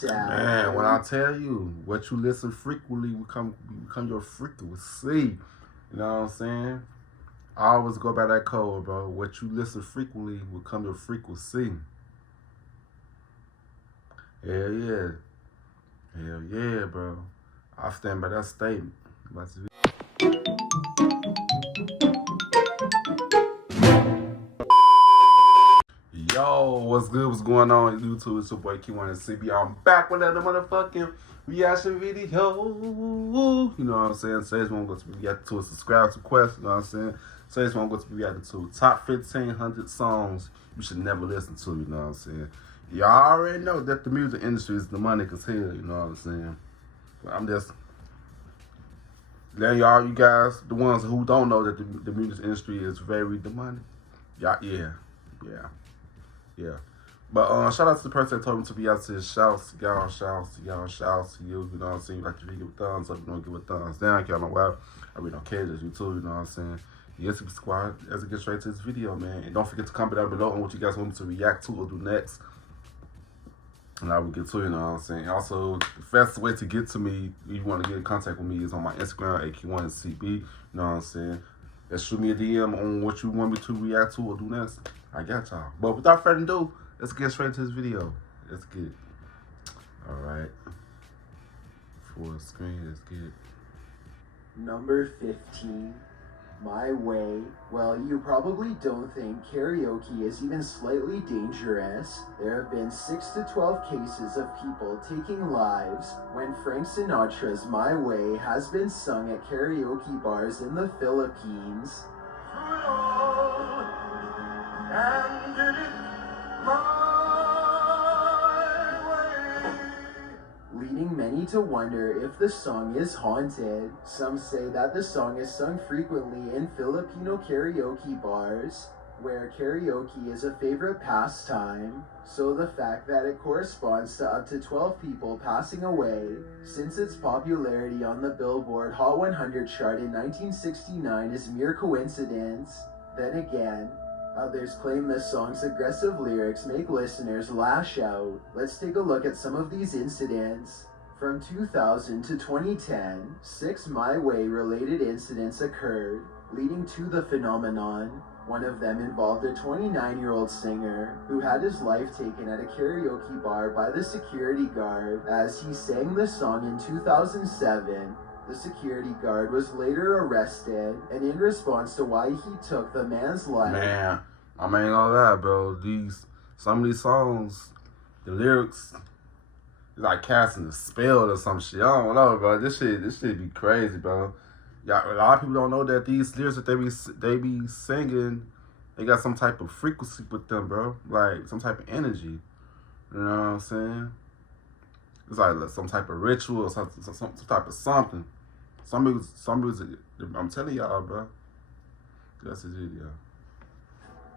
sad. Man, when I tell you, what you listen frequently become your frequency. You know what I'm saying? I always go by that code, bro. What you listen frequently become your frequency. Hell yeah. Hell yeah, bro. I stand by that statement. Yo, what's good? What's going on YouTube? It's your boy Q1 and CB. I'm back with another motherfucking reaction video. You know what I'm saying? Today's one I'm going to be reacting to a subscribe request. You know what I'm saying? Today's one I'm going to be reacting to top 1,500 songs you should never listen to. You know what I'm saying? Y'all already know that the music industry is demonic as hell. You know what I'm saying? But I'm just letting you guys, the ones who don't know that the music industry is very demonic. Yeah. But shout out to the person that told me to be out to shouts to y'all, shouts to you, you know what I'm saying? You like to give a thumbs up, you don't give a thumbs down, y'all know why. I really don't care, just you too, you know what I'm saying? Yes, squad, as it gets straight to this video, man. And don't forget to comment down below on what you guys want me to react to or do next. And I will get to it, you know what I'm saying? Also, the fastest way to get to me, if you want to get in contact with me, is on my Instagram, AQ1CB, you know what I'm saying? Just shoot me a DM on what you want me to react to or do next. I got y'all. But without further ado, let's get straight to this video. Let's get it. Alright. Full screen, let's get it. Number 15, My Way. Well, you probably don't think karaoke is even slightly dangerous. There have been 6 to 12 cases of people taking lives when Frank Sinatra's My Way has been sung at karaoke bars in the Philippines. And it is my way. Leading many to wonder if the song is haunted. Some say that the song is sung frequently in Filipino karaoke bars, where karaoke is a favorite pastime, so the fact that it corresponds to up to 12 people passing away since its popularity on the Billboard Hot 100 chart in 1969 is mere coincidence. Then again, others claim the song's aggressive lyrics make listeners lash out. Let's take a look at some of these incidents. From 2000 to 2010, 6 My Way related incidents occurred, leading to the phenomenon. One of them involved a 29-year-old singer who had his life taken at a karaoke bar by the security guard as he sang the song in 2007. The security guard was later arrested, and in response to why he took the man's life... Man, I ain't gonna lie, bro. Some of these songs, the lyrics, it's like casting a spell or some shit. I don't know, bro. This shit be crazy, bro. Yeah, a lot of people don't know that these lyrics that they be singing, they got some type of frequency with them, bro. Like some type of energy. You know what I'm saying? It's like some type of ritual or some type of something. Some music, I'm telling y'all, bro. That's his video.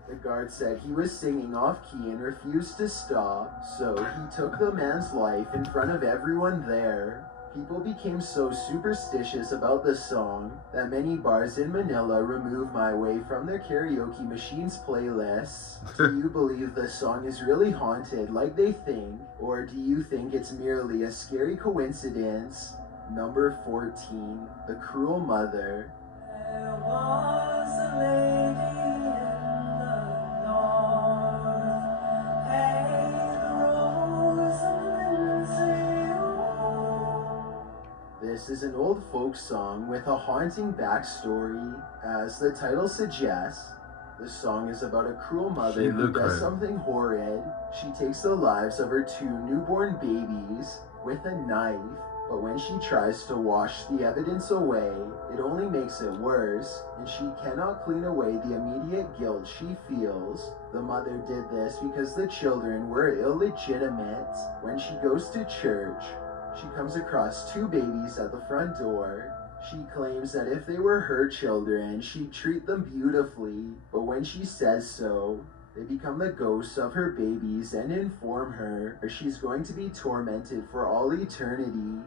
The guard said he was singing off-key and refused to stop, so he took the man's life in front of everyone there. People became so superstitious about the song that many bars in Manila removed My Way from their karaoke machines' playlists. Do you believe the song is really haunted like they think, or do you think it's merely a scary coincidence? Number 14, The Cruel Mother. There was a lady in the north, This is an old folk song with a haunting backstory. As the title suggests, the song is about a cruel mother who does something horrid. She takes the lives of her 2 newborn babies with a knife, but when she tries to wash the evidence away, it only makes it worse, and she cannot clean away the immediate guilt she feels. The mother did this because the children were illegitimate. When she goes to church, she comes across 2 babies at the front door. She claims that if they were her children, she'd treat them beautifully, but when she says so, they become the ghosts of her babies and inform her she's going to be tormented for all eternity.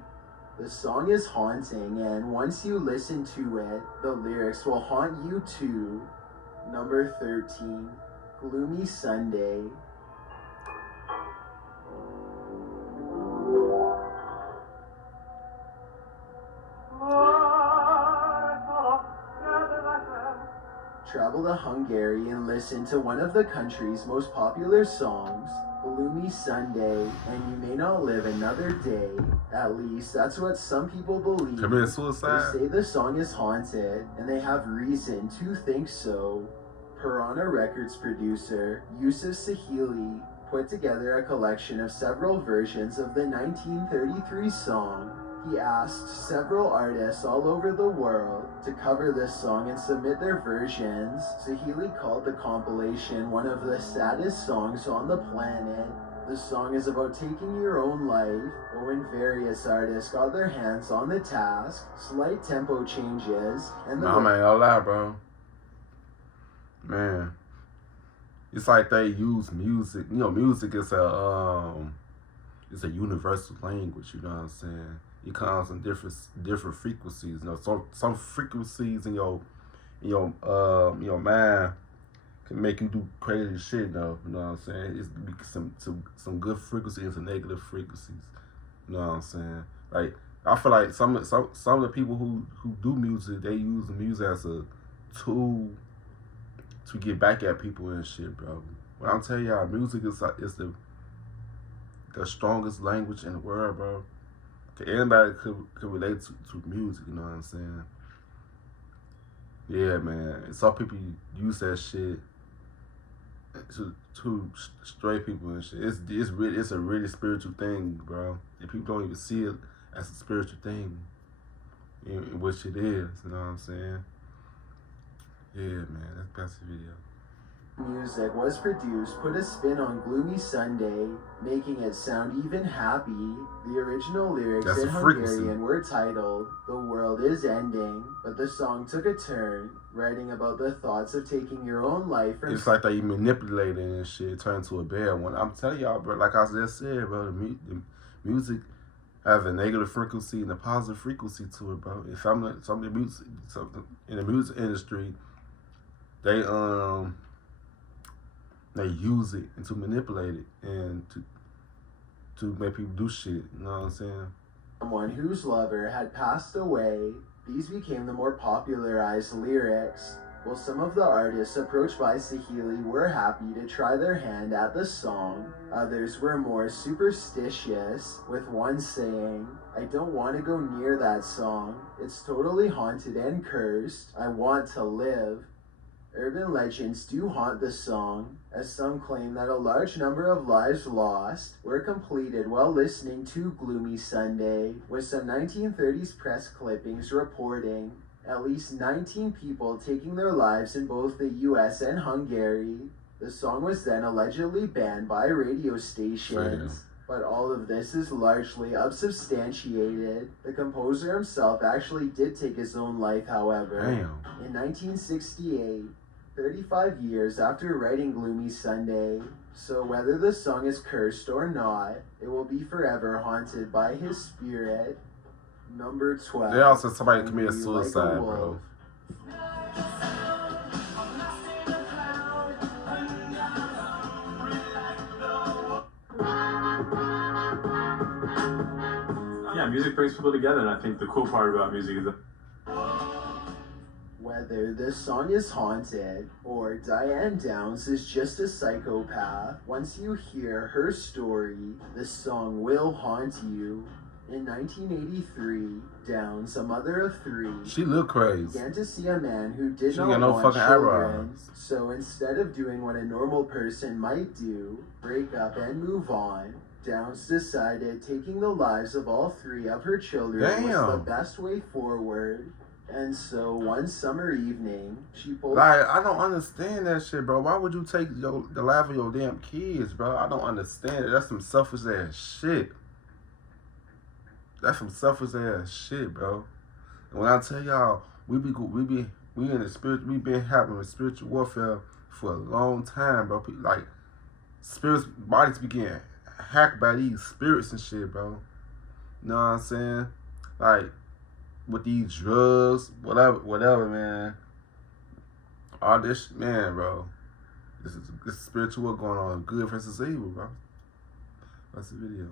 The song is haunting, and once you listen to it, the lyrics will haunt you too. Number 13, Gloomy Sunday. travel to Hungary and listen to one of the country's most popular songs, Gloomy Sunday, and you may not live another day. At least that's what some people believe. Commit suicide? They say the song is haunted, and they have reason to think so. Piranha Records producer Yusuf Sahili put together a collection of several versions of the 1933 song. He asked several artists all over the world to cover this song and submit their versions. Sahili called the compilation one of the saddest songs on the planet. The song is about taking your own life, but when various artists got their hands on the task, slight tempo changes, and the... I ain't gonna lie, bro. Man. It's like they use music. You know, music is it's a universal language, you know what I'm saying? It comes in different frequencies. You know, some frequencies in your mind can make you do crazy shit though, you know what I'm saying? It's some good frequencies and some negative frequencies. You know what I'm saying? Like I feel like some of the people who do music, they use the music as a tool to get back at people and shit, bro. When I'm telling y'all, music is the strongest language in the world, bro. Anybody could relate to music, you know what I'm saying? Yeah, man. Some people use that shit to stray people and shit. It's a really spiritual thing, bro. And people don't even see it as a spiritual thing, in which it is. You know what I'm saying? Yeah, man. That's the video. Music was produced put a spin on Gloomy Sunday, making it sound even happy. The original lyrics in Hungarian were titled, "The World is Ending," but the song took a turn, writing about the thoughts of taking your own life. It's like they manipulated and shit, turned to a bad one. I'm telling y'all, bro, like I just said, bro, the music has a negative frequency and a positive frequency to it, bro. If something in the music industry, they use it and to manipulate it and to make people do shit. You know what I'm saying? Someone whose lover had passed away, these became the more popularized lyrics. While some of the artists approached by Sahili were happy to try their hand at the song, others were more superstitious, with one saying, "I don't want to go near that song. It's totally haunted and cursed. I want to live." Urban legends do haunt the song, as some claim that a large number of lives lost were completed while listening to Gloomy Sunday, with some 1930s press clippings reporting at least 19 people taking their lives in both the US and Hungary. The song was then allegedly banned by radio stations. But all of this is largely unsubstantiated. The composer himself actually did take his own life, however. In 1968, 35 years after writing Gloomy Sunday. So whether the song is cursed or not, it will be forever haunted by his spirit. Number 12. They also somebody committed suicide, bro. Yeah, music brings people together, and I think the cool part about music is that whether this song is haunted or Diane Downs is just a psychopath, once you hear her story, this song will haunt you. In 1983, Downs, a mother of three, she looked crazy, began to see a man who did not no want fucking children. eyebrows. So instead of doing what a normal person might do, break up and move on, Downs decided taking the lives of all three of her children was the best way forward. And so one summer evening, she pulled... Like, I don't understand that shit, bro. Why would you take the life of your damn kids, bro? I don't understand it. That's some selfish ass shit. That's some selfish ass shit, bro. And when I tell y'all, we in the spirit, we been having spiritual warfare for a long time, bro. Like, spirits, bodies be getting hacked by these spirits and shit, bro. You know what I'm saying? Like, with these drugs, whatever, man. All this, man, bro. This spiritual war going on, good versus evil, bro. That's the video.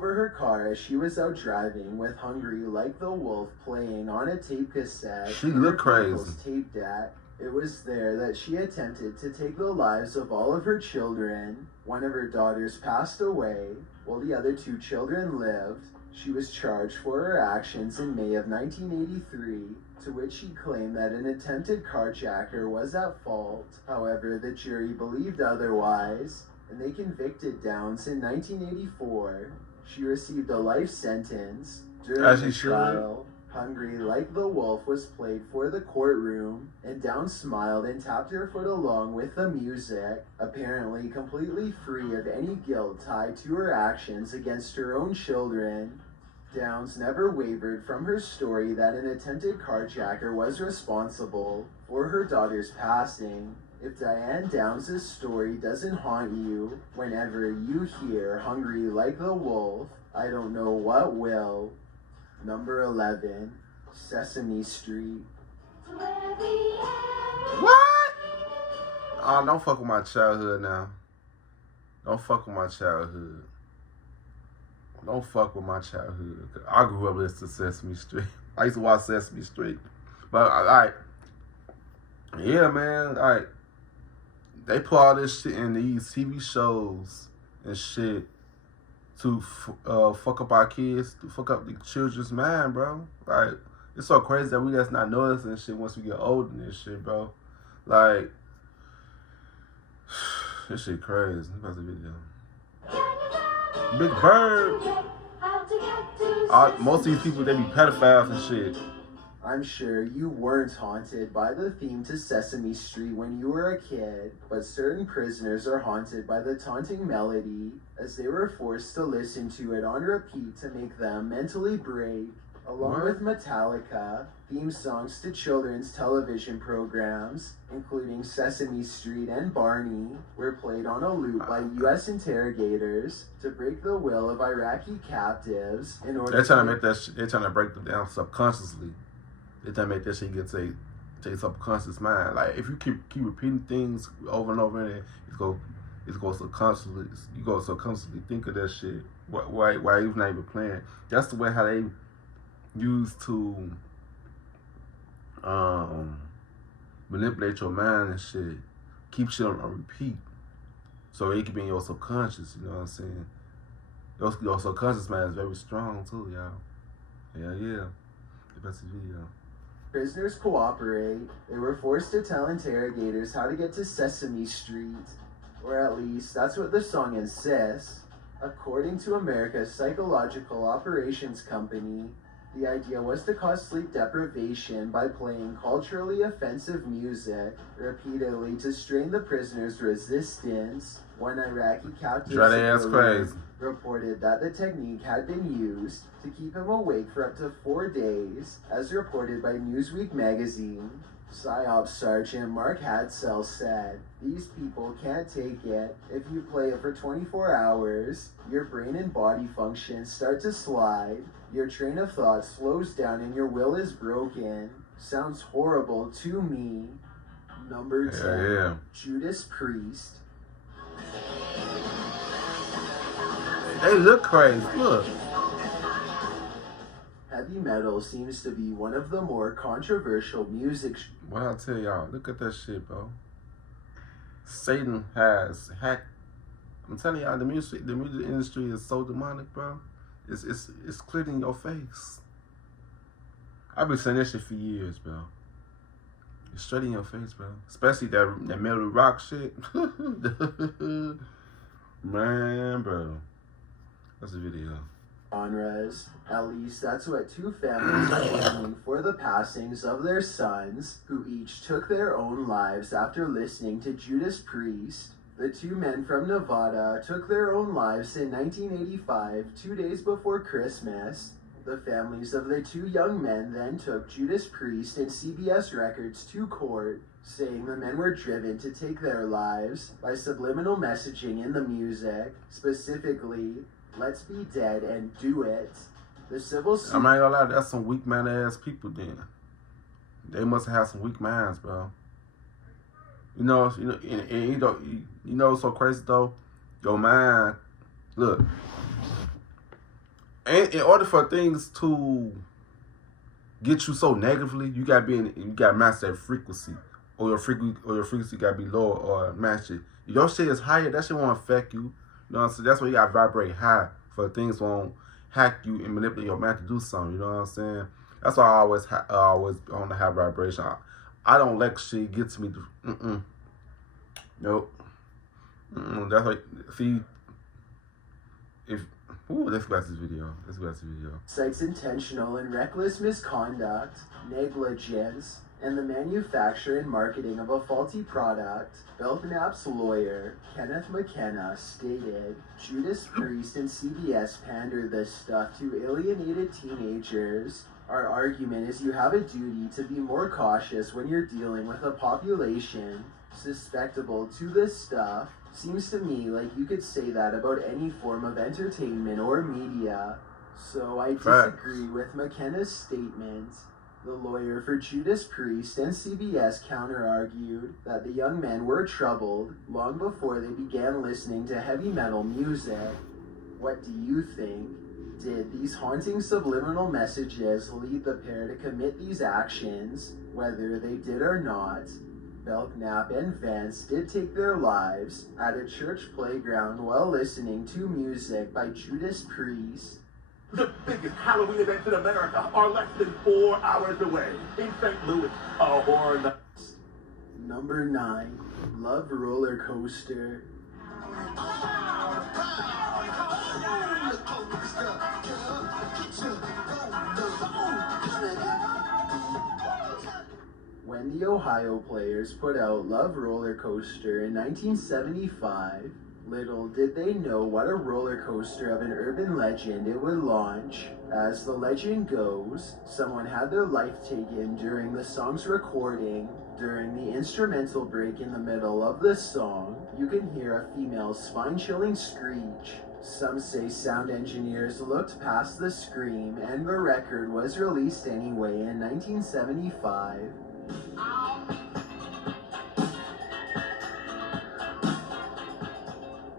over her car as she was out driving with Hungry Like the Wolf playing on a tape cassette. She looked crazy. Tape deck. It was there that she attempted to take the lives of all of her children. One of her daughters passed away, while the other 2 children lived. She was charged for her actions in May of 1983, to which she claimed that an attempted carjacker was at fault. However, the jury believed otherwise, and they convicted Downs in 1984. She received a life sentence. During the trial, Hungry Like the Wolf was played for the courtroom, and Downs smiled and tapped her foot along with the music, apparently completely free of any guilt tied to her actions against her own children. Downs never wavered from her story that an attempted carjacker was responsible for her daughter's passing. If Diane Downs' story doesn't haunt you whenever you hear Hungry Like the Wolf, I don't know what will. Number 11, Sesame Street. What? Oh, don't fuck with my childhood now. Don't fuck with my childhood. Don't fuck with my childhood. I grew up listening to Sesame Street. I used to watch Sesame Street. But, yeah, man, they put all this shit in these TV shows and shit to fuck up our kids, to fuck up the children's mind, bro. Like, it's so crazy that we just not noticing shit once we get older and this shit, bro. Like, this shit crazy. That's a video. Big Bird. Most of these people, they be pedophiles and shit. I'm sure you weren't haunted by the theme to Sesame Street when you were a kid, but certain prisoners are haunted by the taunting melody, as they were forced to listen to it on repeat to make them mentally break. Along with Metallica, theme songs to children's television programs, including Sesame Street and Barney, were played on a loop by U.S. interrogators to break the will of Iraqi captives in order They're trying to make that shit, they're trying to break them down subconsciously. They're trying to make that shit get to your subconscious mind. Like, if you keep repeating things over and over, and it's go subconsciously, you go subconsciously think of that shit. Why you're not even playing? That's the way how they used to manipulate your mind and shit. Keep shit on repeat, so it can be in your subconscious. You know what I'm saying? Your subconscious mind is very strong too, y'all. Yeah. That's the video. Prisoners cooperate. They were forced to tell interrogators how to get to Sesame Street, or at least that's what the song insists. According to America's Psychological Operations Company, the idea was to cause sleep deprivation by playing culturally offensive music repeatedly to strain the prisoners' resistance. One Iraqi captive reported that the technique had been used to keep him awake for up to 4 days, as reported by Newsweek magazine. PSYOP Sergeant Mark Hadsell said, "These people can't take it. If you play it for 24 hours, your brain and body functions start to slide. Your train of thought slows down and your will is broken. Sounds horrible to me." Number 10, Judas Priest. They look crazy. Look. Heavy metal seems to be one of the more controversial music. What I tell y'all, look at that shit, bro. Satan has hacked. I'm telling y'all, the music industry is so demonic, bro. It's clear in your face. I've been saying this shit for years, bro. It's straight in your face, bro. Especially that metal rock shit. Man, bro. That's a video. Genres. At least that's what 2 families are blaming for the passings of their sons, who each took their own lives after listening to Judas Priest. The 2 men from Nevada took their own lives in 1985, 2 days before Christmas. The families of the 2 young men then took Judas Priest and CBS Records to court, saying the men were driven to take their lives by subliminal messaging in the music, specifically, "Let's be dead and do it." The civil suit. I'm not gonna lie, that's some weak man ass people then. They must have some weak minds, bro. You know, what's so crazy though? Your mind, look. And in order for things to get you so negatively, you gotta match that frequency, or your frequency gotta be lower or match it. If your shit is higher, that shit won't affect you. You know what I'm saying? That's why you gotta vibrate high, for things won't hack you and manipulate your mind to do something. You know what I'm saying? That's why I always on the high vibration. I don't let shit get to me. Nope. That's like, see, if let's watch this video. Cites intentional and reckless misconduct, negligence, and the manufacture and marketing of a faulty product. Belknap's lawyer, Kenneth McKenna, stated, Judas Priest and CBS pander this stuff to alienated teenagers. Our argument is you have a duty to be more cautious when you're dealing with a population susceptible to this stuff. Seems to me like you could say that about any form of entertainment or media. So I disagree with McKenna's statement. The lawyer for Judas Priest and CBS counter-argued that the young men were troubled long before they began listening to heavy metal music. What do you think? Did these haunting subliminal messages lead the pair to commit these actions? Whether they did or not, Belknap and Vance did take their lives at a church playground while listening to music by Judas Priest. The biggest Halloween events in America are less than 4 hours away in St. Louis. A horror night. Number 9, Love Roller Coaster. When the Ohio Players put out Love Roller Coaster in 1975, little did they know what a roller coaster of an urban legend it would launch. As the legend goes, someone had their life taken during the song's recording. During the instrumental break in the middle of the song, you can hear a female's spine-chilling screech. Some say sound engineers looked past the scream and the record was released anyway in 1975.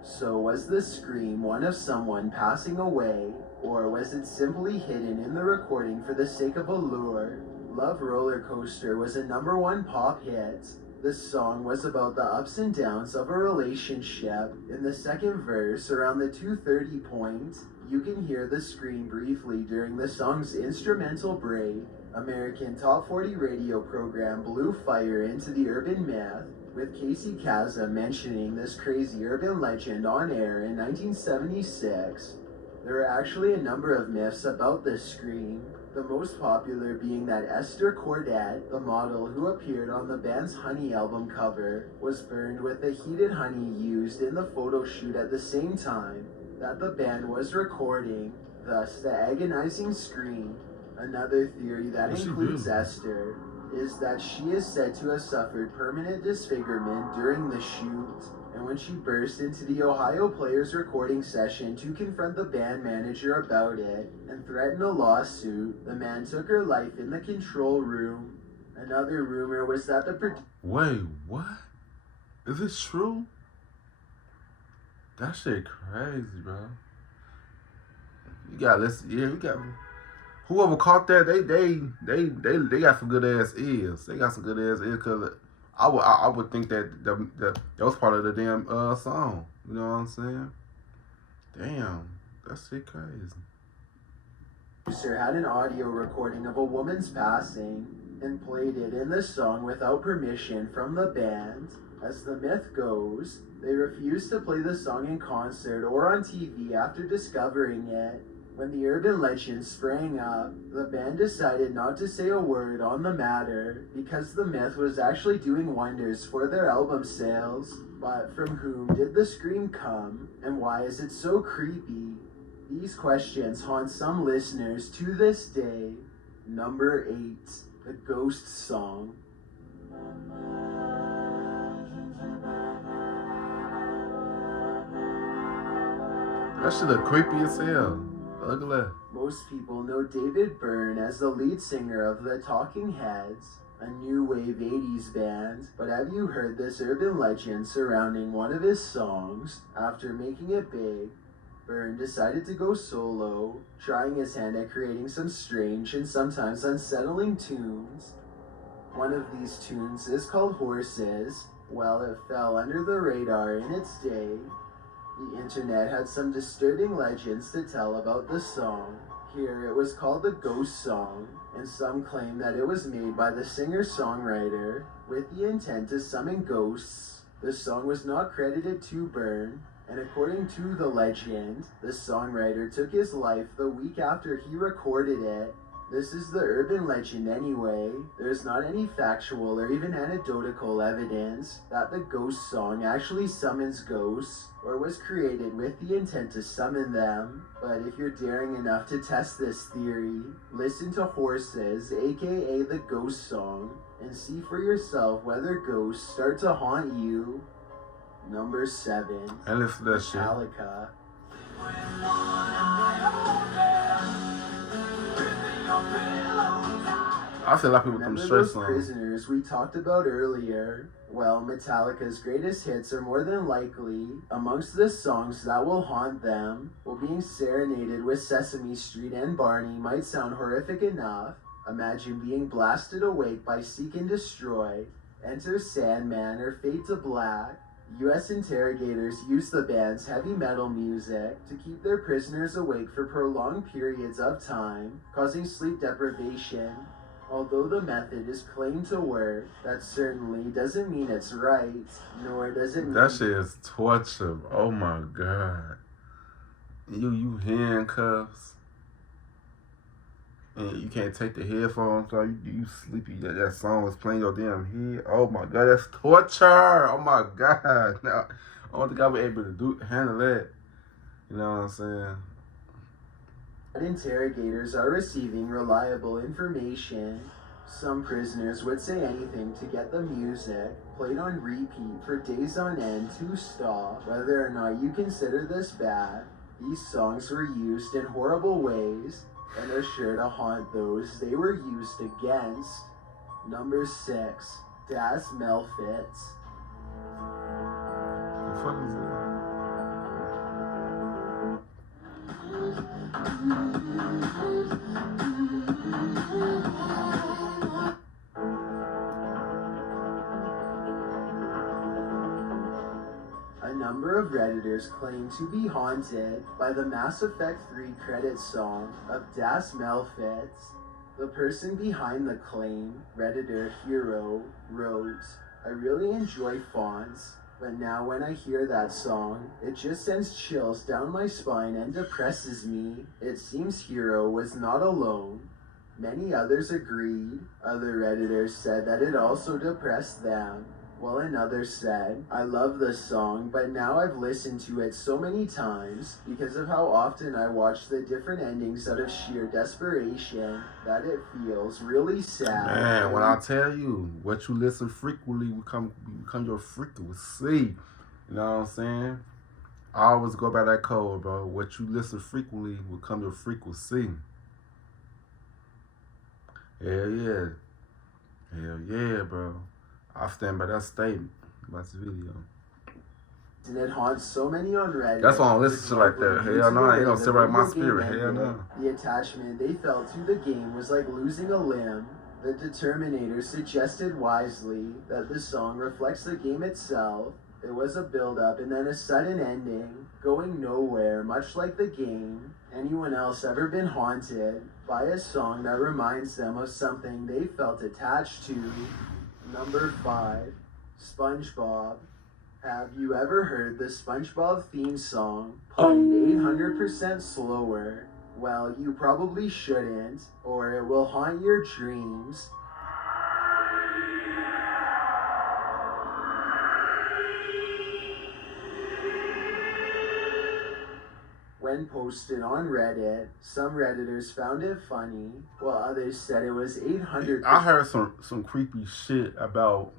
So was the scream one of someone passing away, or was it simply hidden in the recording for the sake of allure? Love Roller Coaster was a #1 pop hit. The song was about the ups and downs of a relationship. In the second verse, around the 2:30 point, you can hear the scream briefly during the song's instrumental break. American Top 40 radio program blew fire into the urban myth, with Casey Kasem mentioning this crazy urban legend on air in 1976. There are actually a number of myths about this scream, the most popular being that Esther Cordet, the model who appeared on the band's Honey album cover, was burned with the heated honey used in the photo shoot at the same time that the band was recording, thus the agonizing scream. Another theory that includes Esther is that she is said to have suffered permanent disfigurement during the shoot, and when she burst into the Ohio Players recording session to confront the band manager about it and threaten a lawsuit, the man took her life in the control room. Another rumor was that the Wait, what? Is this true? That shit crazy, bro. You gotta listen. Yeah, we got. Whoever caught that, they got some good ass ears. They got some good ass ears, cause I would think that that was part of the damn song. You know what I'm saying? Damn, that shit crazy. Producer had an audio recording of a woman's passing and played it in the song without permission from the band. As the myth goes, they refused to play the song in concert or on TV after discovering it. When the urban legend sprang up, the band decided not to say a word on the matter because the myth was actually doing wonders for their album sales. But from whom did the scream come, and why is it so creepy? These questions haunt some listeners to this day. Number 8, the Ghost Song. That shit look creepy as hell. Ugly. Most people know David Byrne as the lead singer of the Talking Heads, a new wave 80s band, but have you heard this urban legend surrounding one of his songs? After making it big, Byrne decided to go solo, trying his hand at creating some strange and sometimes unsettling tunes. One of these tunes is called Horses. Well, it fell under the radar in its day. The internet had some disturbing legends to tell about the song. Here it was called the Ghost Song, and some claim that it was made by the singer-songwriter with the intent to summon ghosts. The song was not credited to Byrne, and according to the legend, the songwriter took his life the week after he recorded it. This is the urban legend anyway. There's not any factual or even anecdotal evidence that the ghost song actually summons ghosts or was created with the intent to summon them. But if you're daring enough to test this theory, listen to Horses, aka the Ghost Song, and see for yourself whether ghosts start to haunt you. Number 7. And listen to that shit. Metallica. I feel like people with them Remember straight those songs. prisoners we talked about earlier? Well, Metallica's greatest hits are more than likely amongst the songs that will haunt them. While being serenaded with Sesame Street and Barney might sound horrific enough, imagine being blasted awake by Seek and Destroy, Enter Sandman, or Fade to Black. U.S. interrogators use the band's heavy metal music to keep their prisoners awake for prolonged periods of time, causing sleep deprivation. Although the method is claimed to work, that certainly doesn't mean it's right, nor does it mean... That shit is torture. Oh my god. You handcuffs. And you can't take the headphones off. You sleepy. That song was playing your damn head. Oh my god, that's torture. Oh my god. Now, I don't think I was able to handle that. You know what I'm saying? Interrogators are receiving reliable information. Some prisoners would say anything to get the music played on repeat for days on end to stop. Whether or not you consider this bad, these songs were used in horrible ways and are sure to haunt those they were used against. Number 6. Das Melfits. The fuck is that? A number of Redditors claim to be haunted by the Mass Effect 3 credit song of Das Melfits. The person behind the claim, Redditor Hero, wrote, "I really enjoy fonts, but now when I hear that song, it just sends chills down my spine and depresses me. It seems Hero was not alone." Many others agreed. Other Redditors said that it also depressed them. While another said, "I love this song, but now I've listened to it so many times because of how often I watch the different endings out of sheer desperation that it feels really sad." Man, when I tell you what you listen frequently become your frequency. You know what I'm saying? I always go by that code, bro. What you listen frequently will become your frequency. Hell yeah. Hell yeah, bro. I stand by that statement about this video. And it haunts so many on Reddit. That's why I don't listen to like that. Hell no, I ain't gonna sit right in my The video spirit. game Hell ended. no. The attachment they felt to the game was like losing a limb. The Determinator suggested wisely that the song reflects the game itself. It was a build-up and then a sudden ending, going nowhere, much like the game. Anyone else ever been haunted by a song that reminds them of something they felt attached to? Number 5. SpongeBob. Have you ever heard the SpongeBob theme song played 800% slower? Well, you probably shouldn't, or it will haunt your dreams. When posted on Reddit, some Redditors found it funny, while others said it was 800%. I heard some creepy shit about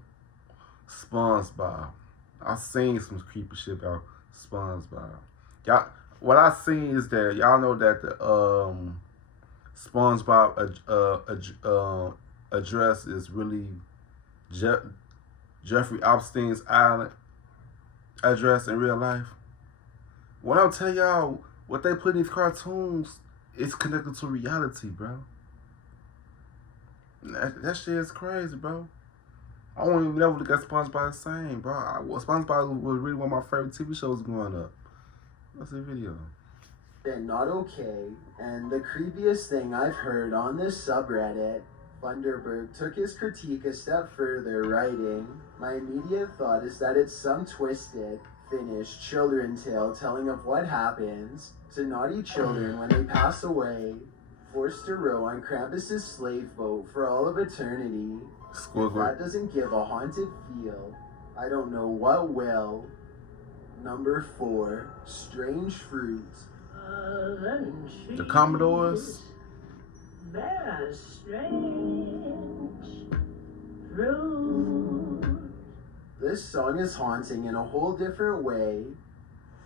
SpongeBob. I seen some creepy shit about SpongeBob. Y'all, what I seen is that y'all know that the SpongeBob address is really Jeffrey Epstein's island address in real life. What I'll tell y'all what they put in these cartoons is connected to reality, bro. That shit is crazy, bro. I won't even never look at SpongeBob the same, bro. SpongeBob was really one of my favorite TV shows growing up. Let's see the video. And not okay, and the creepiest thing I've heard on this subreddit, Thunderberg took his critique a step further, writing, "My immediate thought is that it's some twisted, finished children's tale telling of what happens to naughty children when they pass away, forced to row on Krampus's slave boat for all of eternity. If that doesn't give a haunted feel, I don't know what will." Number 4, Strange Fruit. The Commodores. They're strange fruit. This song is haunting in a whole different way.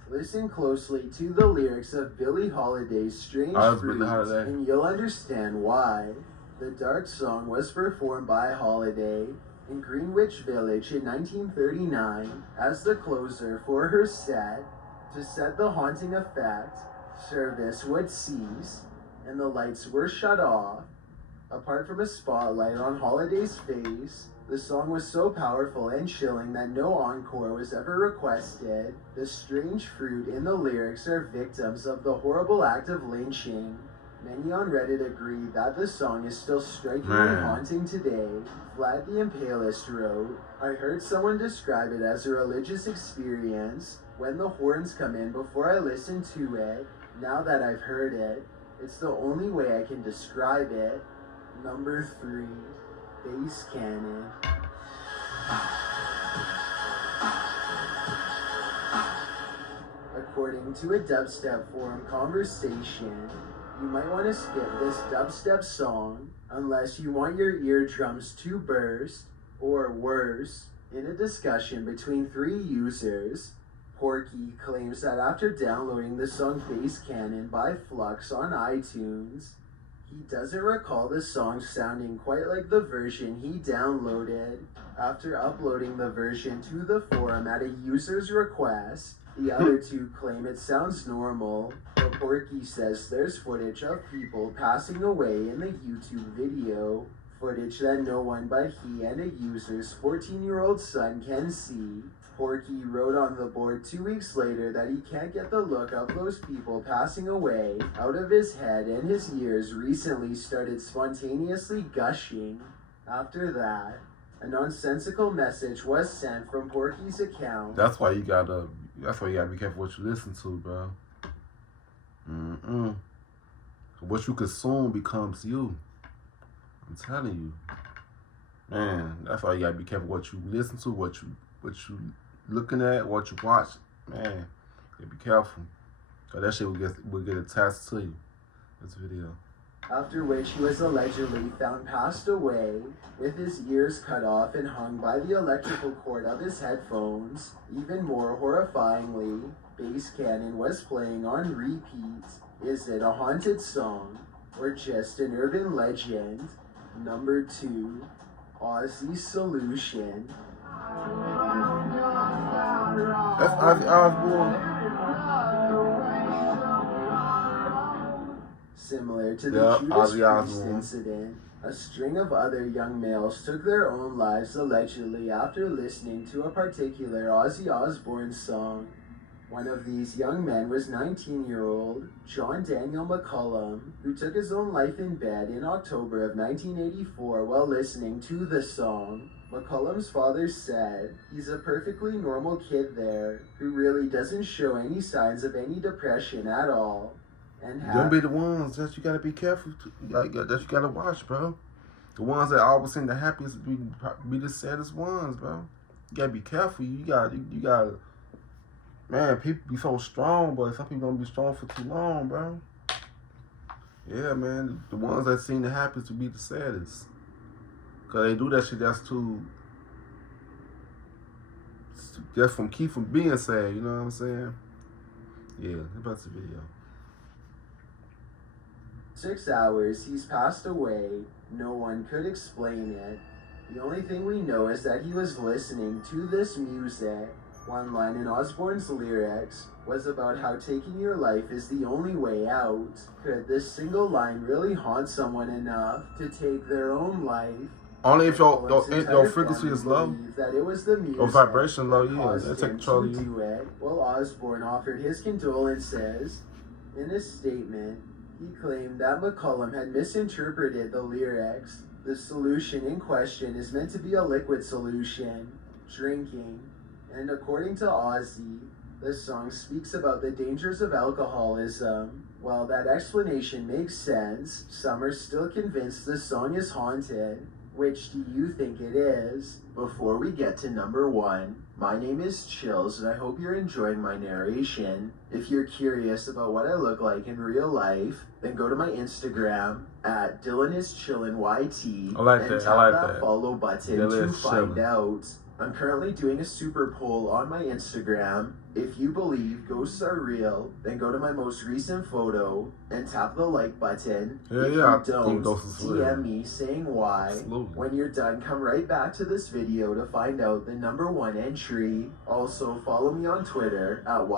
Listen closely to the lyrics of Billie Holiday's Strange Fruit, and you'll understand why. The dark song was performed by Holiday in Greenwich Village in 1939 as the closer for her set. To set the haunting effect, service would cease and the lights were shut off. Apart from a spotlight on Holiday's face, the song was so powerful and chilling that no encore was ever requested. The strange fruit in the lyrics are victims of the horrible act of lynching. Many on Reddit agree that the song is still strikingly haunting today. Vlad the Impalist wrote, "I heard someone describe it as a religious experience. When the horns come in before I listen to it, now that I've heard it, it's the only way I can describe it." Number 3, Bass Cannon. According to a dubstep forum conversation, you might want to skip this dubstep song unless you want your eardrums to burst, or worse. In a discussion between 3 users, Porky claims that after downloading the song Bass Cannon by Flux on iTunes, he doesn't recall the song sounding quite like the version he downloaded. After uploading the version to the forum at a user's request, the other 2 claim it sounds normal, but Porky says there's footage of people passing away in the YouTube video, footage that no one but he and a user's 14-year-old son can see. Porky wrote on the board 2 weeks later that he can't get the look of those people passing away out of his head, and his ears recently started spontaneously gushing. After that, a nonsensical message was sent from Porky's account. That's why you gotta be careful what you listen to, bro. What you consume becomes you. I'm telling you. Man, that's why you gotta be careful what you listen to, what you looking at, what you watch. Man, you gotta be careful. Cause that shit will get attached to you. This video. After which he was allegedly found passed away, with his ears cut off and hung by the electrical cord of his headphones. Even more horrifyingly, Bass Cannon was playing on repeat. Is it a haunted song, or just an urban legend? Number 2, Ozzy's Solution. That's Ozzy Osbourne. Similar to the Judas Priest Osbourne incident, a string of other young males took their own lives allegedly after listening to a particular Ozzy Osbourne song. One of these young men was 19-year-old John Daniel McCullum, who took his own life in bed in October of 1984 while listening to the song. McCullum's father said he's a perfectly normal kid there who really doesn't show any signs of any depression at all. And them be the ones that you gotta be careful that you gotta watch, bro. The ones that always seem the happiest be the saddest ones, bro. You gotta be careful. You gotta. Man, people be so strong, but some people don't be strong for too long, bro. Yeah, man. The ones that seem the happiest to be the saddest. Cause they do that shit that's keep from being sad, you know what I'm saying? Yeah, that's the video. 6 hours he's passed away. No one could explain it. The only thing we know is that he was listening to this music One line in Osborne's lyrics was about how taking your life is the only way out. Could this single line really haunt someone enough to take their own life? Only if your Colin's frequency entire is low. family believed that it was the music Or vibration low, that yeah. caused They take him control to of you. do it. Well, Osborne offered his condolences. In a statement, he claimed that McCollum had misinterpreted the lyrics. The solution in question is meant to be a liquid solution, drinking, and according to Ozzy, the song speaks about the dangers of alcoholism. While that explanation makes sense, some are still convinced the song is haunted. Which do you think it is? Before we get to number 1, my name is Chills and I hope you're enjoying my narration. If you're curious about what I look like in real life, then go to my Instagram at DylanIsChillinYT I like and that, tap I like that that. follow button Dylan to is find chillin'. out. I'm currently doing a super poll on my Instagram. If you believe ghosts are real, then go to my most recent photo and tap the like button. Yeah, If yeah, I you think don't, ghosts is real. DM me saying why. Absolutely. When you're done, come right back to this video to find out the number 1 entry. Also, follow me on Twitter at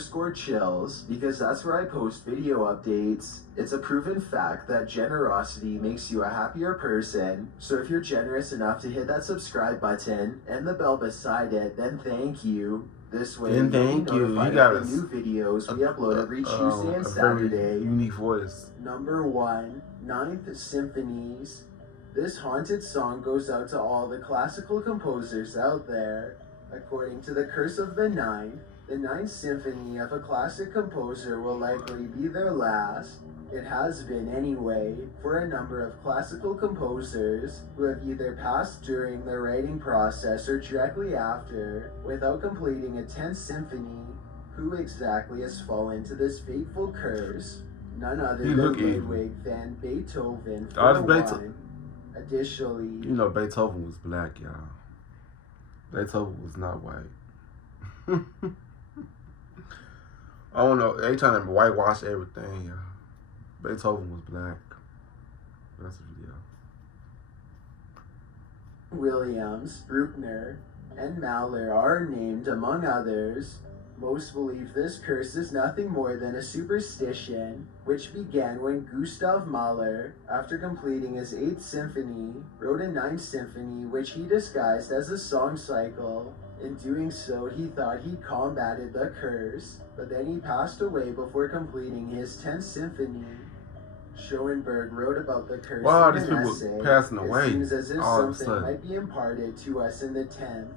YT_chills because that's where I post video updates. It's a proven fact that generosity makes you a happier person. So if you're generous enough to hit that subscribe button and the bell beside it, then thank you. This way, And you'll be thank you. notified You got of the new videos we upload every Tuesday and a very Saturday. unique voice. Number 1, Ninth Symphonies. This haunted song goes out to all the classical composers out there. According to the Curse of the Ninth Symphony of a classic composer will likely be their last. It has been anyway, for a number of classical composers who have either passed during their writing process or directly after, without completing a 10th symphony. Who exactly has fallen to this fateful curse? None other You than look evil. Ludwig van Beethoven, Oh, for that's one. Additionally, You know Beethoven was black, y'all. Beethoven was not white. I don't know. They trying to whitewash everything, y'all. Beethoven was black. That's the video. Williams, Bruckner, and Mahler are named among others. Most believe this curse is nothing more than a superstition, which began when Gustav Mahler, after completing his 8th symphony, wrote a 9th symphony which he disguised as a song cycle. In doing so, he thought he combated the curse, but then he passed away before completing his 10th symphony. Schoenberg wrote about the curse Wow, in these an people essay. passing away It seems as if all of a something sudden. might be imparted to us in the 10th,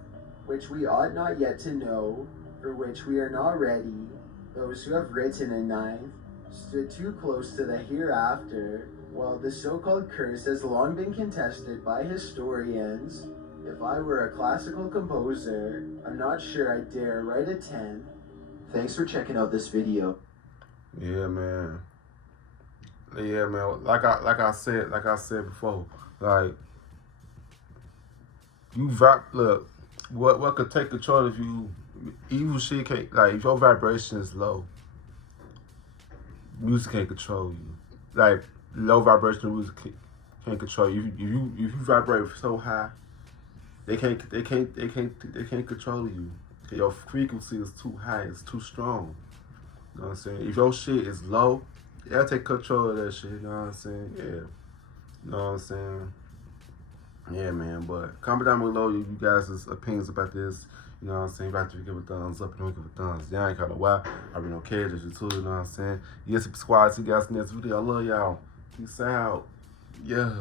which we ought not yet to know, for which we are not ready. Those who have written a 9th stood too close to the hereafter, while the so-called curse has long been contested by historians. If I were a classical composer, I'm not sure I'd dare write a 10th. Thanks for checking out this video. Yeah, man. Yeah, man. Like I said before, like look, what could take control if you evil shit can't, like, if your vibration is low, music can't control you. Like, low vibration music can't control you. If you vibrate so high, they can't control you. Your frequency is too high, it's too strong. You know what I'm saying? If your shit is low, you gotta take control of that shit, you know what I'm saying? Yeah. You know what I'm saying? Yeah, man, but comment down below you guys' opinions about this. You know what I'm saying? If you give a thumbs up, you don't give a thumbs down, kind of why. I really don't care, just you too, you know what I'm saying? Yes, subscribe, see you guys in the next video. I love y'all. Peace out. Yeah.